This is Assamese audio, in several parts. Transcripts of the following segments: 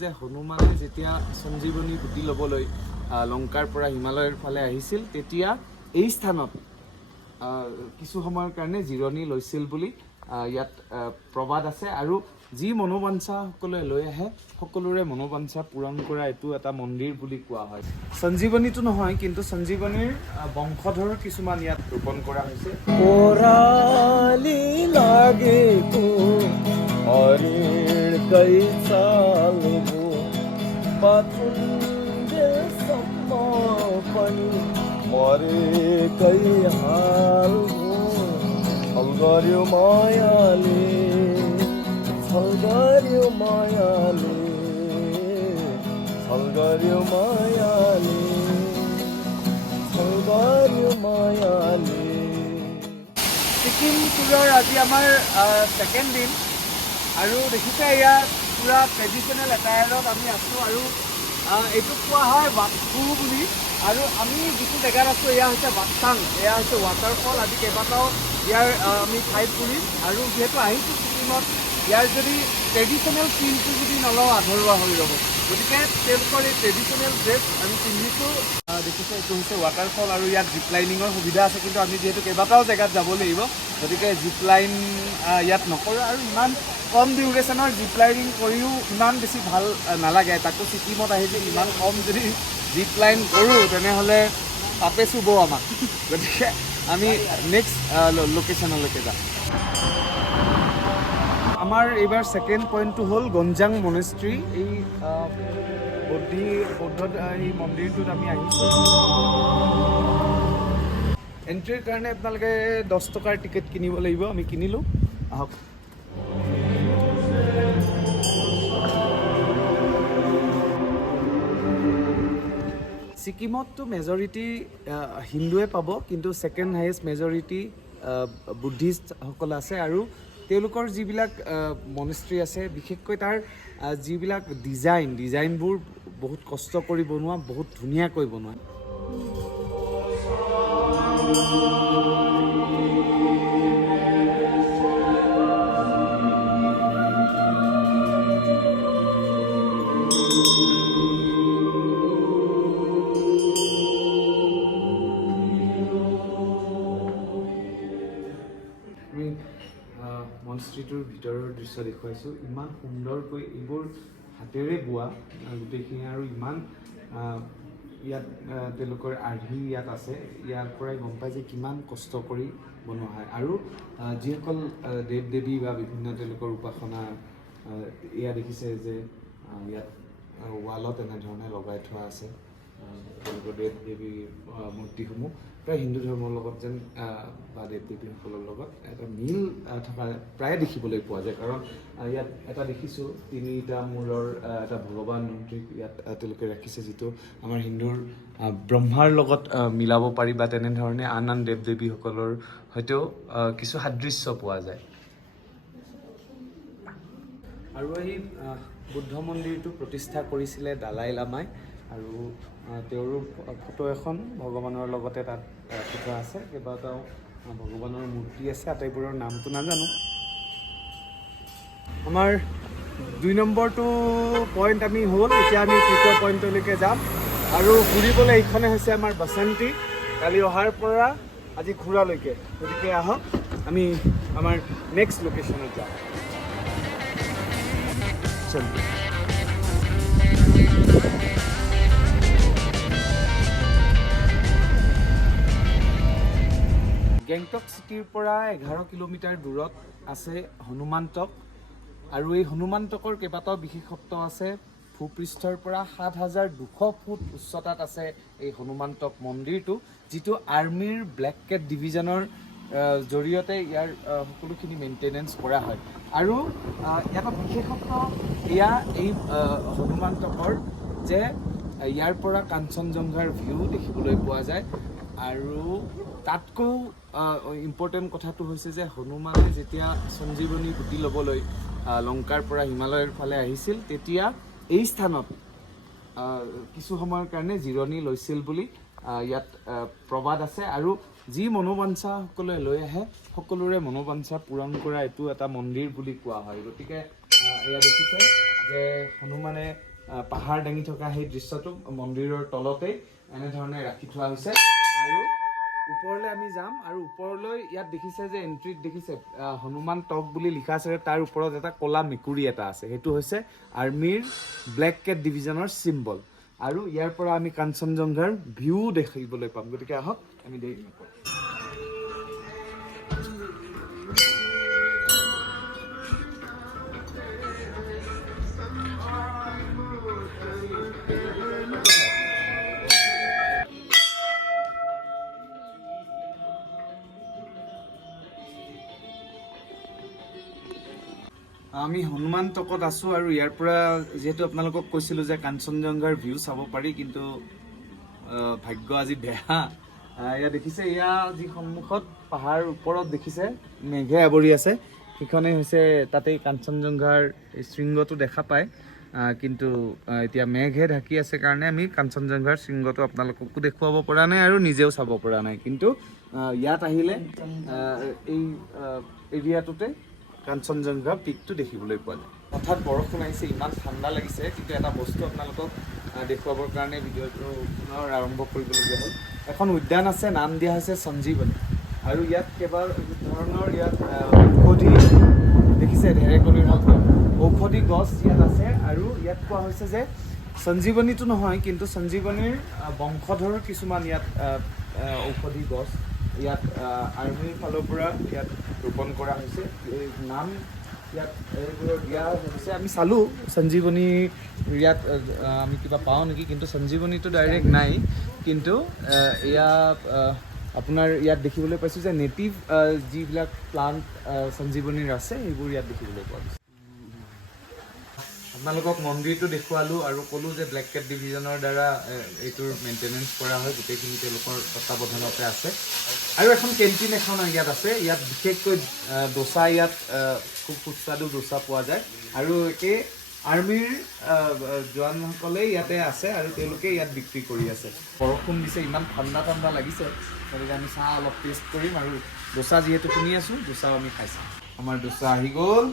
যে হনুমানে যেতিয়া সঞ্জীৱনী গুটি ল'বলৈ লংকাৰ পৰা হিমালয়ৰ ফালে আহিছিল তেতিয়া এই স্থানত কিছু সময়ৰ কাৰণে জিৰণি লৈছিল বুলি ইয়াত প্ৰবাদ আছে আৰু যি মনোবাঞ্ছা সকলে লৈ আহে সকলোৰে মনোবাঞ্ছা পূৰণ কৰা এটো এটা মন্দিৰ বুলি কোৱা হয়। সঞ্জীৱনীটো নহয় কিন্তু সঞ্জীৱনীৰ বংশধৰ কিছুমান ইয়াত ৰোপণ কৰা হৈছে। कोराली लागेको हरिण कै साल हो पाथुन्जेलसम्म पनि मरेकै हाल हो छल गर्यो मायाले छल गर्यो मायाले छल गर्यो मायाले छल गर्यो मायाले। सिक्किम टूर आज आमार सेकेंड दिन और देखिसे यार पूरा ट्रेडिशनल एटायारत आमी आसो और एटुक कोৱা হয় वाकू বুলি और आमी जितु जगह आसो एया হৈছে वाकटांग एया হৈছে वाटारफल आदि केबाटाও यार आमी ठाई ফুৰিম और जेहेतु आहिছো सिक्किमत यार जदि ट्रेडिशनल फीलটো যদি নলওঁ আধৰুৱা হৈ ৰ'ব গতিকে তেওঁলোকৰ এই ট্ৰেডিশনেল ড্ৰেছ আমি পিন্ধিছো। দেখিছে এইটো হৈছে वाटारफल और ইয়াত জিপ লাইনিঙৰ সুবিধা আছে কিন্তু আমি যেহেতু কেবাটাও জেগাত যাব লাগিব গতিকে জিপ লাইন ইয়াত নকৰোঁ আৰু ইমান কম ডিউৰেশ্যনৰ জিপ লাইনিং কৰিও ইমান বেছি ভাল নালাগে। তাকো ছিকিমত আহি যে ইমান কম যদি জিপ লাইন কৰোঁ তেনেহ'লে পাপে চুব আমাক। গতিকে আমি নেক্সট লোকেশ্যনলৈকে যাম। আমাৰ এইবাৰ সেকেন্ড পইণ্টটো হ'ল গঞ্জাং মনেষ্ট্ৰী। এই বৌদ্ধ এই মন্দিৰটোত আমি আহিছোঁ। এন্ট্ৰিৰ কাৰণে আপোনালোকে 10 টকাৰ টিকেট কিনিব লাগিব, আমি কিনিলোঁ। আহক। ছিকিমততো মেজৰিটি হিন্দুৱে পাব কিন্তু সেকেন্ড হাইয়েষ্ট মেজৰিটি বুদ্ধিষ্টসকল আছে আৰু তেওঁলোকৰ যিবিলাক মনেষ্ট্ৰী আছে বিশেষকৈ তাৰ যিবিলাক ডিজাইনবোৰ বহুত কষ্ট কৰি বনোৱা, বহুত ধুনীয়াকৈ বনোৱা। মনস্ট্ৰীটোৰ ভিতৰৰ দৃশ্য দেখুৱাইছোঁ। ইমান সুন্দৰকৈ এইবোৰ হাতেৰে বোৱা গোটেইখিনি আৰু ইমান ইয়াত তেওঁলোকৰ আৰ্হি ইয়াত আছে। ইয়াৰ পৰাই গম পায় যে কিমান কষ্ট কৰি বনোৱা হয় আৰু যিসকল দেৱ দেৱী বা বিভিন্ন তেওঁলোকৰ উপাসনা এয়া দেখিছে যে ইয়াত ৱালত এনেধৰণে লগাই থোৱা আছে তেওঁলোকৰ দেৱ দেৱী মূৰ্তিসমূহ প্ৰায় হিন্দু ধৰ্মৰ লগত যেন বা দেৱ দেৱীসকলৰ লগত এটা মিল থকা প্ৰায় দেখিবলৈ পোৱা যায়। কাৰণ ইয়াত এটা দেখিছোঁ 3টা মূৰৰ এটা ভগৱান মূৰ্তিক ইয়াত তেওঁলোকে ৰাখিছে যিটো আমাৰ হিন্দুৰ ব্ৰহ্মাৰ লগত মিলাব পাৰি বা তেনেধৰণে আন দেৱ দেৱীসকলৰ হয়তো কিছু সাদৃশ্য পোৱা যায়। আৰু এই বুদ্ধ মন্দিৰটো প্ৰতিষ্ঠা কৰিছিলে দালাই লামাই আৰু তেওঁৰো ফটো এখন ভগৱানৰ লগতে তাত ৰাখি থোৱা আছে। কেইবাটাও ভগৱানৰ মূৰ্তি আছে, আটাইবোৰৰ নামটো নাজানো। আমাৰ 2 নম্বৰটো পইণ্ট আমি হ'ল, এতিয়া আমি 3য় পইণ্টলৈকে যাম আৰু ঘূৰিবলৈ এইখনে হৈছে আমাৰ বাসন্তী। কালি অহাৰ পৰা আজি ঘূৰালৈকে। গতিকে আহক আমি আমাৰ নেক্সট লোকেশ্যনত যাম। চলো। গেংটক চিটিৰ পৰা 11 কিলোমিটাৰ দূৰত আছে হনুমানটক আৰু এই হনুমানটকৰ কেইবাটাও বিশেষত্ব আছে। ভূপৃষ্ঠৰ পৰা 7200 ফুট উচ্চতাত আছে এই হনুমানটক মন্দিৰটো, যিটো আৰ্মিৰ ব্লেক কেট ডিভিজনৰ জৰিয়তে ইয়াৰ সকলোখিনি মেইনটেনেঞ্চ কৰা হয়। আৰু এটা বিশেষত্ব এয়া এই হনুমানটকৰ যে ইয়াৰ পৰা কাঞ্চনজংঘাৰ ভিউ দেখিবলৈ পোৱা যায়। আৰু তাতকৈ ইম্পৰ্টেণ্ট কথাটো হৈছে যে হনুমানে যেতিয়া সঞ্জীৱনী গুটি ল'বলৈ লংকাৰ পৰা হিমালয়ৰ ফালে আহিছিল তেতিয়া এই স্থানত কিছু সময়ৰ কাৰণে জিৰণি লৈছিল বুলি ইয়াত প্ৰবাদ আছে আৰু যি মনোবাঞ্ছা সকলে লৈ আহে সকলোৰে মনোবাঞ্ছা পূৰণ কৰা এটো এটা মন্দিৰ বুলি কোৱা হয়। গতিকে এয়া দেখিছে যে হনুমানে পাহাৰ দাঙি থকা সেই দৃশ্যটো মন্দিৰৰ তলতেই এনেধৰণে ৰাখি থোৱা হৈছে। আৰু ওপৰলৈ আমি যাম আৰু ওপৰলৈ ইয়াত দেখিছে যে এণ্ট্ৰিত দেখিছে হনুমান টক বুলি লিখা আছে, তাৰ ওপৰত এটা ক'লা মেকুৰী এটা আছে, সেইটো হৈছে আৰ্মিৰ ব্লেক কেট ডিভিজনৰ চিম্বল। আৰু ইয়াৰ পৰা আমি কাঞ্চনজংঘাৰ ভিউ দেখিবলৈ পাম, গতিকে আহক আমি দেৰি নকৰোঁ। আমি হনুমান টকত আছোঁ আৰু ইয়াৰ পৰা যিহেতু আপোনালোকক কৈছিলোঁ যে কাঞ্চনজংঘাৰ ভিউ চাব পাৰি, কিন্তু ভাগ্য আজি বেয়া। এয়া দেখিছে, এয়া যি সন্মুখত পাহাৰ ওপৰত দেখিছে মেঘে আৱৰি আছে, সেইখনেই হৈছে তাতেই কাঞ্চনজংঘাৰ শৃংগটো দেখা পায়। কিন্তু এতিয়া মেঘে ঢাকি আছে কাৰণে আমি কাঞ্চনজংঘাৰ শৃংগটো আপোনালোককো দেখুৱাব পৰা নাই আৰু নিজেও চাব পৰা নাই। কিন্তু ইয়াত আহিলে এই এৰিয়াটোতে কাঞ্চনজংঘা পিকটো দেখিবলৈ পোৱা যায়। হঠাৎ বৰষুণ আহিছে, ইমান ঠাণ্ডা লাগিছে, কিন্তু এটা বস্তু আপোনালোকক দেখুৱাবৰ কাৰণে ভিডিঅ'টো পুনৰ আৰম্ভ কৰিবলগীয়া হ'ল। এখন উদ্যান আছে, নাম দিয়া হৈছে সঞ্জীৱনী, আৰু ইয়াত কেইবা ধৰণৰ ইয়াত ঔষধি দেখিছে, ঢেৰেকনিৰ শব্দ, ঔষধি গছ ইয়াত আছে। আৰু ইয়াত কোৱা হৈছে যে সঞ্জীৱনীটো নহয়, কিন্তু সঞ্জীৱনীৰ বংশধৰ কিছুমান ইয়াত ঔষধি গছ ইয়াত আৰ্মিৰ ফালৰ পৰা ইয়াত ৰোপণ কৰা হৈছে। নাম ইয়াত এইবোৰৰ দিয়া হৈছে। আমি চালোঁ সঞ্জীৱনী ইয়াত আমি কিবা পাওঁ নেকি, কিন্তু সঞ্জীৱনীটো ডাইৰেক্ট নাই। কিন্তু এয়া আপোনাৰ ইয়াত দেখিবলৈ পাইছোঁ যে নেটিভ যিবিলাক প্লাণ্ট সঞ্জীৱনীৰ আছে সেইবোৰ ইয়াত দেখিবলৈ পোৱা গৈছে। আপোনালোকক মন্দিৰটো দেখুৱালোঁ আৰু ক'লোঁ যে ব্লেক কেট ডিভিজনৰ দ্বাৰা এইটোৰ মেইনটেনেঞ্চ কৰা হয়, গোটেইখিনি তেওঁলোকৰ তত্বাৱধানতে আছে। আৰু এখন কেণ্টিন এখন ইয়াত আছে, ইয়াত বিশেষকৈ ডোচা, ইয়াত খুব সুস্বাদু ডোচা পোৱা যায়। আৰু একে আৰ্মিৰ জোৱানসকলে ইয়াতে আছে আৰু তেওঁলোকে ইয়াত বিক্ৰী কৰি আছে। বৰষুণ দিছে, ইমান ঠাণ্ডা ঠাণ্ডা লাগিছে, গতিকে আমি চাহ অলপ টেষ্ট কৰিম। আৰু ডোচা যিহেতু শুনি আছোঁ, ডোচাও আমি খাই চাম। আমাৰ ডোচা আহি গ'ল,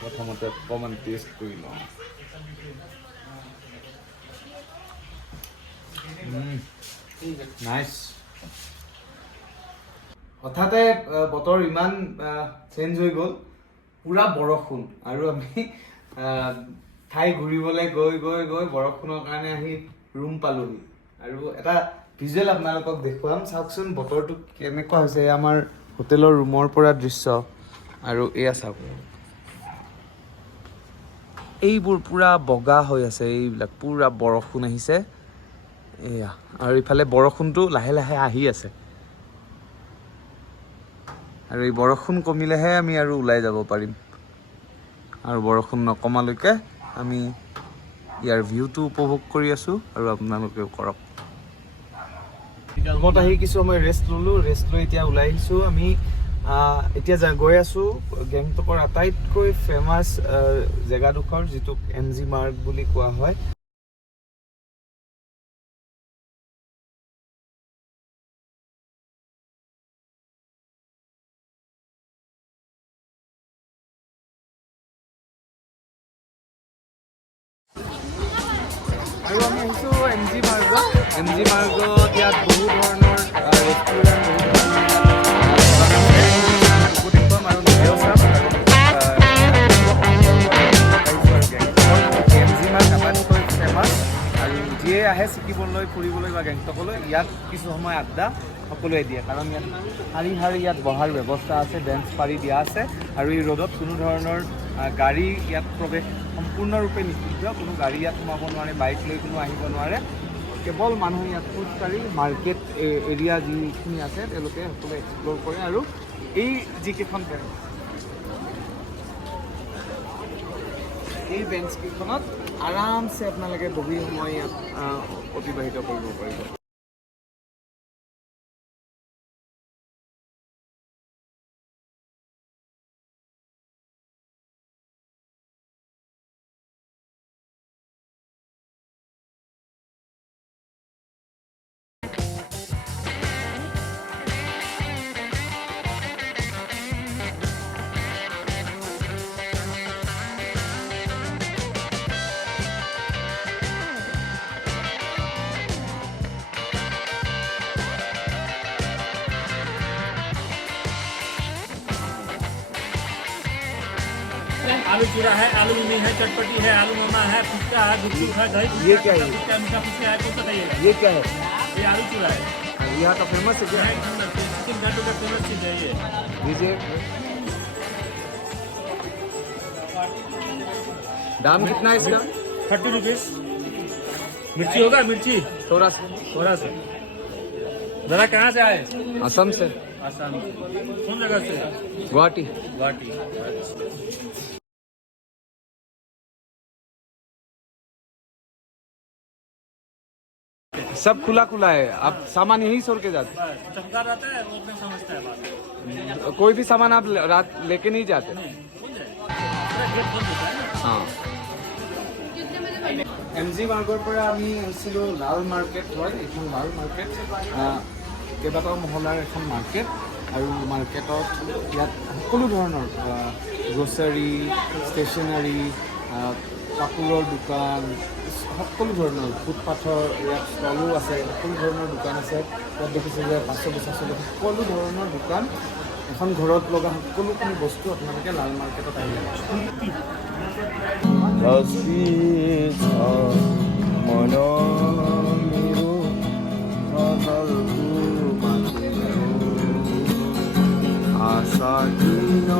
প্ৰথমতে অকণমান টেষ্ট কৰি লওঁ। নাইচ। হঠাতে বতৰ ইমান চেঞ্জ হৈ গ'ল, পূৰা বৰষুণ, আৰু আমি ঠাই ঘূৰিবলৈ গৈ গৈ গৈ বৰষুণৰ কাৰণে আহি ৰুম পালোহি। আৰু এটা ভিজুৱেল আপোনালোকক দেখুৱাম, চাওকচোন বতৰটো কেনেকুৱা হৈছে। আমাৰ হোটেলৰ ৰুমৰ পৰা দৃশ্য, আৰু এয়া চাওক, এইবোৰ পূৰা বগা হৈ আছে, এইবিলাক পূৰা বৰষুণ আহিছে এয়া। আৰু ইফালে বৰষুণটো লাহে লাহে আহি আছে, আৰু এই বৰষুণ কমিলেহে আমি আৰু ওলাই যাব পাৰিম। আৰু বৰষুণ নকমালৈকে আমি ইয়াৰ ভিউটো উপভোগ কৰি আছোঁ, আৰু আপোনালোকেও কৰক। ৰুমত আহি কিছু সময় ৰেষ্ট ল'লোঁ, ৰেষ্ট লৈ এতিয়া ওলাই আহিছোঁ। আমি এতিয়া গৈ আছোঁ গেংটকৰ আটাইতকৈ ফেমাছ জেগাডোখৰ, যিটোক MG মাৰ্গ বুলি কোৱা হয়। আৰু আমি আহিছোঁ MG মাৰ্গত। MG মাৰ্গত ইয়াত বহু ধৰণৰ ৰেষ্টুৰেণ্ট, আৰু নিজেও চাম। MG মাৰ্গ আটাইতকৈ ফেমাছ, আৰু যিয়ে আহে ছিকিমলৈ ফুৰিবলৈ বা গেংটকলৈ, ইয়াত কিছু সময় আড্ডা সকলোৱে দিয়ে, কাৰণ ইয়াত শাৰী শাৰী ইয়াত বহাৰ ব্যৱস্থা আছে, বেঞ্চ পাৰি দিয়া আছে। আৰু এই ৰ'দত কোনো ধৰণৰ গাড়ী ইয়াত প্ৰৱেশ সম্পূৰ্ণৰূপে নিষিদ্ধ, কোনো গাড়ী ইয়াত সোমাব নোৱাৰে, বাইক লৈ কোনো আহিব নোৱাৰে। কেৱল মানুহে ইয়াত খোজকাঢ়ি মাৰ্কেট এৰিয়া যিখিনি আছে তেওঁলোকে সকলোৱে এক্সপ্ল'ৰ কৰে। আৰু এই যিকেইখন বেঞ্চ, এই বেঞ্চকেইখনত আৰামছে আপোনালোকে বহি সময় ইয়াত অতিবাহিত কৰিব পাৰিব। आलू चूड़ा है, आलू मिमी है, चटपटी है, आलू मामा है, फुचका है, गुपचुप है, दही फुचका, ये क्या है? फुचका, मीठा फुचका है, कौन सा खाइएगा? ये क्या है? ये आलू चूड़ा है। यहाँ का फेमस है क्या? चिकन घाटू का फेमस चीज है ये। दीजिए। दाम कितना है इसका? 30 रुपीज। मिर्ची होगा, मिर्ची थोड़ा थोड़ा सा। दादा कहाँ से आए? असम से। आसाम से। कौन जगह से? गुवाहाटी। गुवाहाटी। सब खुला खुला है, आप सामान यहीं छोड़ के जाते? चमका रहता है, वो अपने समझता है बात। कोई भी सामान आप रात लेके नहीं जाते? गेट बंद होता है ना। हाँ। MG মাৰ্গৰ পৰা আমি আহিছিলোঁ লাল মাৰ্কেট হয়, এইখন লাল মাৰ্কেট কেইবাটাও মহলাৰ এখন মাৰ্কেট আৰু মাৰ্কেটত ইয়াত সকলো ধৰণৰ গ্ৰ'চাৰী, ষ্টেচনাৰী, কাপোৰৰ দোকান, সকলো ধৰণৰ ফুটপাথৰ ইয়াত ষ্টলো আছে, সকলো ধৰণৰ দোকান আছে। ইয়াত দেখিছোঁ যে পাচলি সকলো ধৰণৰ দোকান, এখন ঘৰত লগা সকলোখিনি বস্তু আপোনালোকে লাল মাৰ্কেটত আহিলে। रसिछा मन मेरो गजलको माथि आशा किन